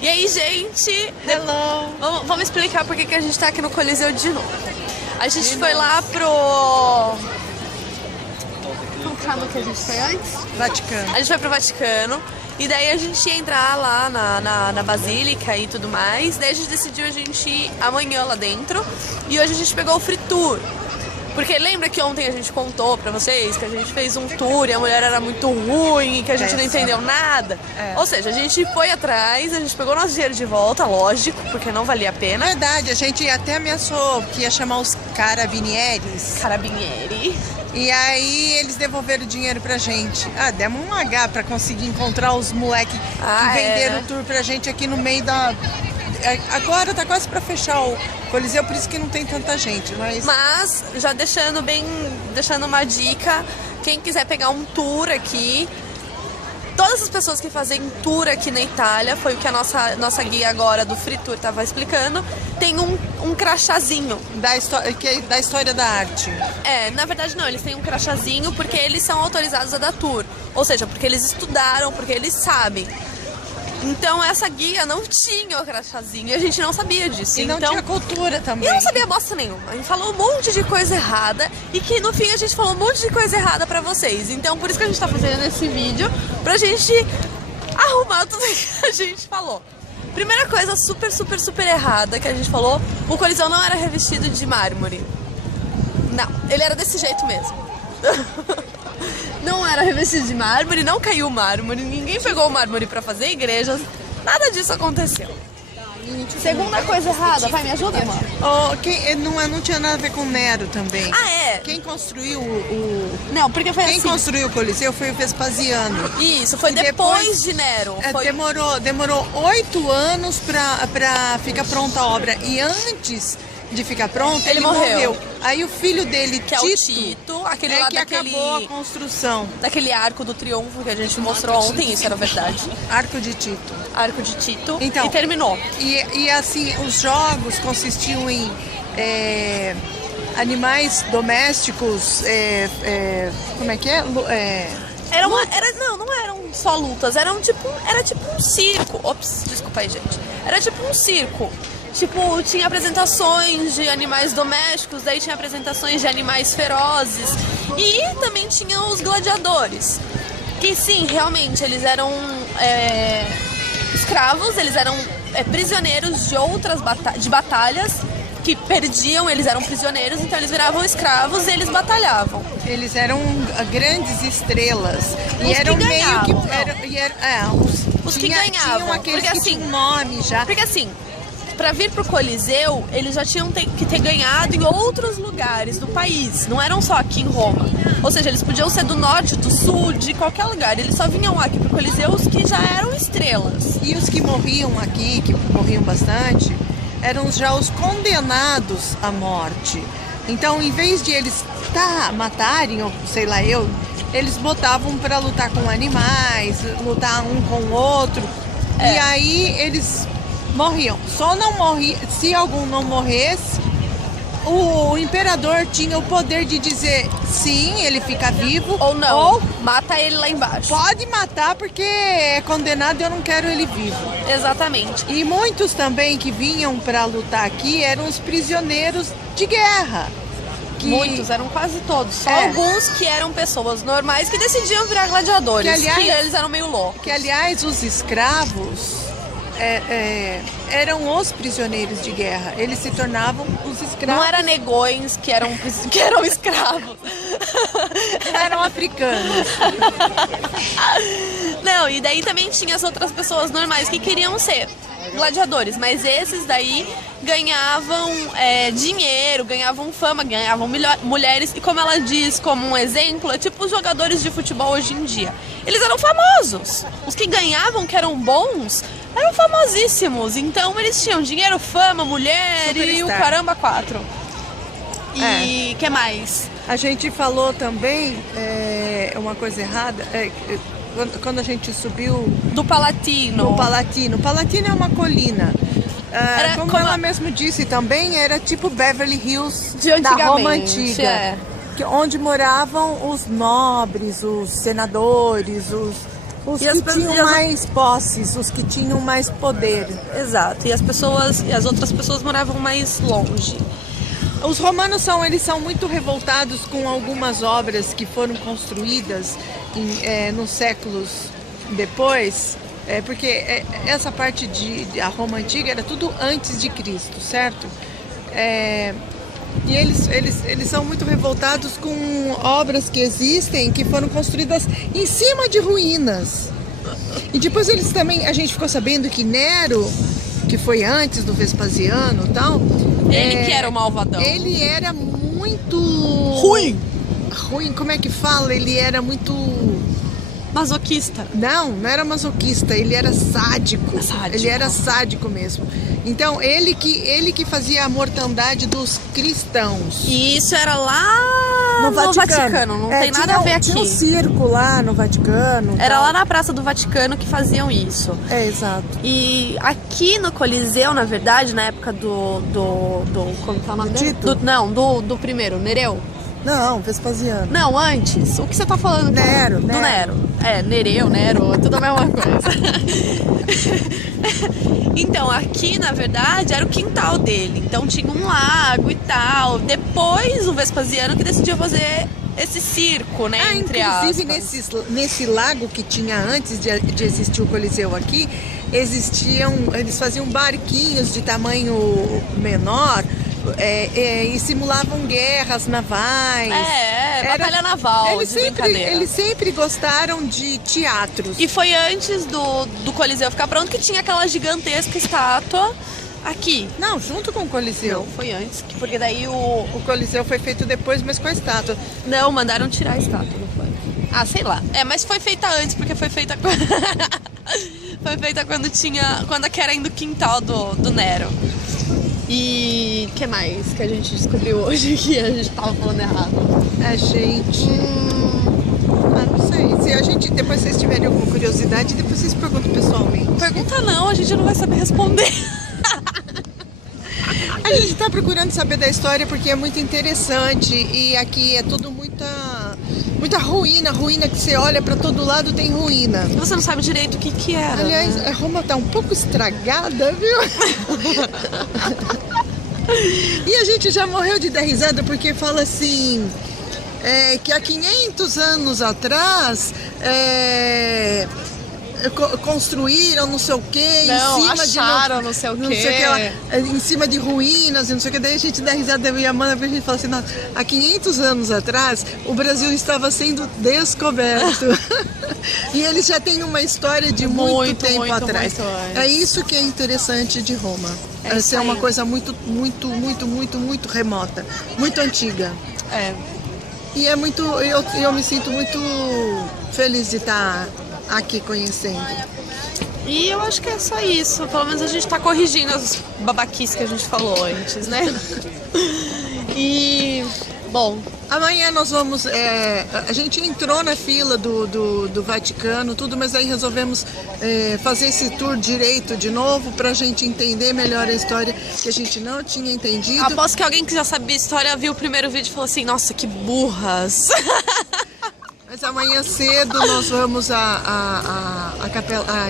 E aí, gente? Hello! Vamos explicar por que a gente tá aqui no Coliseu de novo. A gente foi lá pro... Qual que a gente foi antes? Vaticano. A gente foi pro Vaticano. E daí a gente ia entrar lá na Basílica e tudo mais. Daí a gente decidiu a gente ir amanhã lá dentro. E hoje a gente pegou o Free Tour. Porque lembra que ontem a gente contou pra vocês que a gente fez um tour e a mulher era muito ruim, que a gente não entendeu nada? Ou seja, a gente foi atrás, a gente pegou nosso dinheiro de volta, lógico, porque não valia a pena. Verdade, a gente até ameaçou que ia chamar os carabinieri. E aí eles devolveram o dinheiro pra gente. Demos um H pra conseguir encontrar os moleques que venderam o tour pra gente aqui no meio da... Agora tá quase pra fechar o Coliseu, por isso que não tem tanta gente. Mas já deixando uma dica, quem quiser pegar um tour aqui, todas as pessoas que fazem tour aqui na Itália, foi o que a nossa guia agora do Free Tour tava explicando, tem um crachazinho. Da história da arte. Na verdade não, eles têm um crachazinho porque eles são autorizados a dar tour. Ou seja, porque eles estudaram, porque eles sabem. Então essa guia não tinha o crachazinho e a gente não sabia disso. E não tinha cultura também. E não sabia bosta nenhuma. A gente falou um monte de coisa errada e que no fim a gente falou um monte de coisa errada pra vocês. Então por isso que a gente tá fazendo esse vídeo, pra gente arrumar tudo que a gente falou. Primeira coisa super errada que a gente falou, o Coliseu não era revestido de mármore. Não, ele era desse jeito mesmo. Não era revestido de mármore, não caiu mármore, ninguém pegou o mármore pra fazer igrejas, nada disso aconteceu. Segunda coisa errada, vai, me ajuda, amor? Não tinha nada a ver com Nero também. Quem construiu Não, porque foi Quem construiu o Coliseu foi o Vespasiano. Isso, foi depois de Nero. Demorou 8 anos pra ficar pronta a obra. E antes de ficar pronto, ele morreu. Aí o filho dele, que é o Tito, aquele lá que acabou a construção. Daquele arco do triunfo que a gente mostrou ontem, isso era verdade. Arco de Tito. Arco de Tito. Então, e terminou. E assim, os jogos consistiam em animais domésticos, como é que é? Não eram só lutas, era tipo um circo. Ops, desculpa aí, gente. Era tipo um circo. Tipo, tinha apresentações de animais domésticos, daí tinha apresentações de animais ferozes. E também tinha os gladiadores. Que sim, realmente, eles eram escravos, eles eram prisioneiros de outras batalhas que perdiam, eles eram prisioneiros, então eles viravam escravos e eles batalhavam. Eles eram grandes estrelas. E eram meio que... Os que ganhavam. Tinham aqueles porque, que tinham nome já. Porque assim... Pra vir pro Coliseu, eles já tinham que ter ganhado em outros lugares do país. Não eram só aqui em Roma. Ou seja, eles podiam ser do norte, do sul, de qualquer lugar. Eles só vinham aqui pro Coliseu os que já eram estrelas. E os que morriam aqui, que morriam bastante, eram já os condenados à morte. Então, em vez de eles matarem, ou sei lá eles botavam pra lutar com animais, lutar um com o outro. E aí eles... morriam. Só não morria. Se algum não morresse, o imperador tinha o poder de dizer sim, ele fica vivo. Ou não. Ou mata ele lá embaixo. Pode matar porque é condenado e eu não quero ele vivo. Exatamente. E muitos também que vinham para lutar aqui eram os prisioneiros de guerra. Muitos, eram quase todos. Só alguns que eram pessoas normais que decidiam virar gladiadores. Que eles eram meio loucos. Que aliás, os escravos... eram os prisioneiros de guerra. Eles se tornavam os escravos. Não eram negões que eram escravos. Eram africanos. Não, e daí também tinha as outras pessoas normais que queriam ser gladiadores. Mas esses daí ganhavam dinheiro, ganhavam fama, ganhavam mulheres. E como ela diz como um exemplo, é tipo os jogadores de futebol hoje em dia. Eles eram famosos. Os que ganhavam, que eram bons, eram famosíssimos. Então eles tinham dinheiro, fama, mulher Superstar. E o caramba 4. E que mais? A gente falou também uma coisa errada. Quando a gente subiu... Do Palatino. Palatino é uma colina. Como ela mesmo disse também, era tipo Beverly Hills da Roma Antiga. Onde moravam os nobres, os senadores, Os E as que pe- tinham e as- mais posses, os que tinham mais poder. Exato. E as outras pessoas moravam mais longe. Os romanos eles são muito revoltados com algumas obras que foram construídas nos séculos depois, porque essa parte de a Roma antiga era tudo antes de Cristo, certo? E eles são muito revoltados com obras que existem, que foram construídas em cima de ruínas. E depois a gente ficou sabendo que Nero, que foi antes do Vespasiano e tal... Ele que era o malvadão. Ele era muito... Ruim. Ruim, como é que fala? Ele era muito... Masoquista. Não era masoquista, ele era sádico. Sádico. Ele era sádico mesmo. Então, ele que fazia a mortandade dos cristãos. E isso era lá no Vaticano. Não tem nada a ver aqui. Tinha um circo lá no Vaticano. Era tal. lá na Praça do Vaticano que faziam isso. Exato. E aqui no Coliseu, na verdade, na época do como que é o nome dele? Tito? Do primeiro, Nereu. Não, Vespasiano. Não, antes. O que você tá falando? Nero. Do Nero. Nereu, Nero, é tudo a mesma coisa. Então, aqui, na verdade, era o quintal dele. Então tinha um lago e tal. Depois, o Vespasiano que decidiu fazer esse circo, né? Entre inclusive aspas. nesse lago que tinha antes de existir o Coliseu aqui, eles faziam barquinhos de tamanho menor e simulavam guerras navais. Batalha naval, brincadeira. Eles sempre gostaram de teatros. E foi antes do Coliseu ficar pronto que tinha aquela gigantesca estátua aqui. Não, junto com o Coliseu. Não, foi antes, porque daí O Coliseu foi feito depois, mas com a estátua. Não, mandaram tirar a estátua, não foi? Ah, sei lá. Mas foi feita antes, porque foi feita foi feita quando aqui era ainda o quintal do Nero. E o que mais que a gente descobriu hoje que a gente tava falando errado? Não sei. Se depois vocês tiverem alguma curiosidade, depois vocês perguntam pessoalmente. Pergunta não, a gente não vai saber responder. A gente tá procurando saber da história porque é muito interessante e aqui é tudo muita ruína que você olha pra todo lado tem ruína. Você não sabe direito o que era. Aliás, a Roma tá um pouco estragada, viu? E a gente já morreu de dar risada porque fala assim, que há 500 anos atrás construíram não sei o que não sei o quê. em cima de ruínas e não sei o que, daí a gente dá risada e a Amanda, porque a gente fala assim, não, há 500 anos atrás o Brasil estava sendo descoberto. E eles já têm uma história de muito tempo atrás. É isso que é interessante de Roma. Essa é uma coisa muito remota, muito antiga. E é muito, eu me sinto muito feliz de estar aqui conhecendo. E eu acho que é só isso. Pelo menos a gente tá corrigindo as babaquices que a gente falou antes, né? E, bom, amanhã nós vamos... a gente entrou na fila do Vaticano, tudo, mas aí resolvemos fazer esse tour direito de novo pra gente entender melhor a história que a gente não tinha entendido. Aposto que alguém que já sabia a história viu o primeiro vídeo e falou assim, nossa, que burras. Mas amanhã cedo nós vamos à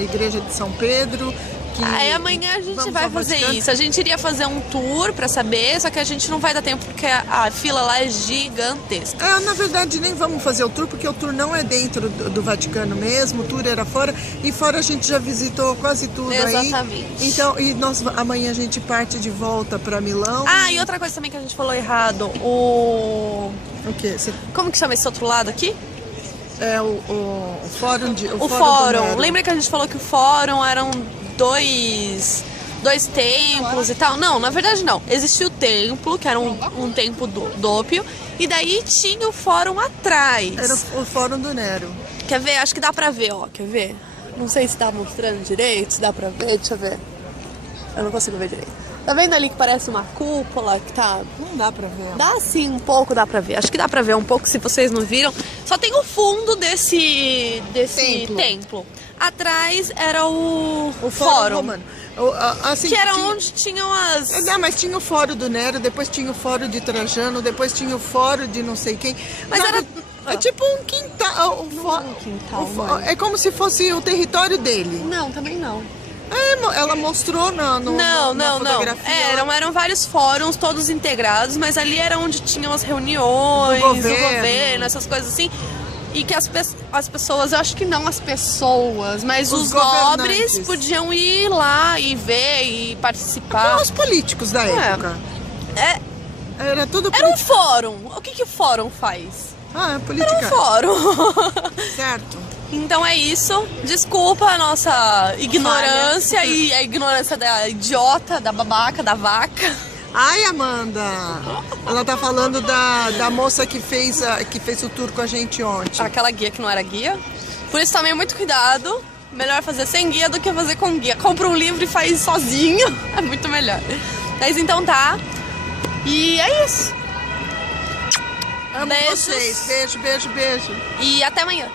igreja de São Pedro. Aí amanhã a gente vai fazer isso. A gente iria fazer um tour pra saber, só que a gente não vai dar tempo porque a fila lá é gigantesca. Na verdade, nem vamos fazer o tour, porque o tour não é dentro do Vaticano mesmo, o tour era fora. E fora a gente já visitou quase tudo. Exatamente. Aí. Então, amanhã a gente parte de volta pra Milão. E outra coisa também que a gente falou errado. O quê? Como que chama esse outro lado aqui? O fórum de... O fórum. Lembra que a gente falou que o fórum eram dois templos e tal? Não, na verdade não. Existia o templo, que era um templo dópio, e daí tinha o fórum atrás. Era o fórum do Nero. Quer ver? Acho que dá pra ver, ó. Quer ver? Não sei se tá mostrando direito, se dá pra ver. Deixa eu ver. Eu não consigo ver direito. Tá vendo ali que parece uma cúpula que tá... Não dá pra ver. Dá sim, um pouco dá pra ver. Acho que dá pra ver um pouco, se vocês não viram. Só tem o fundo desse templo. Atrás era o fórum romano. Assim, que era onde tinham as... mas tinha o fórum do Nero, depois tinha o fórum de Trajano, depois tinha o fórum de não sei quem. Mas É tipo um quintal. Mãe. É como se fosse o território dele. Não, também não. Ela mostrou na fotografia. Eram vários fóruns, todos integrados, mas ali era onde tinham as reuniões, do o governo, essas coisas assim. E que as pessoas, eu acho que não as pessoas, mas os nobres podiam ir lá e ver e participar. Como os políticos da época. Era tudo Era um fórum. O que o fórum faz? Política. Era um fórum. Certo. Então é isso. Desculpa a nossa ignorância e a ignorância da idiota, da babaca, da vaca. Ai, Amanda, ela tá falando da moça que fez o tour com a gente ontem. Aquela guia que não era guia. Por isso também muito cuidado. Melhor fazer sem guia do que fazer com guia. Compra um livro e faz sozinho. É muito melhor. Mas então tá. E é isso. Amo vocês. Beijo, beijo, beijo. E até amanhã.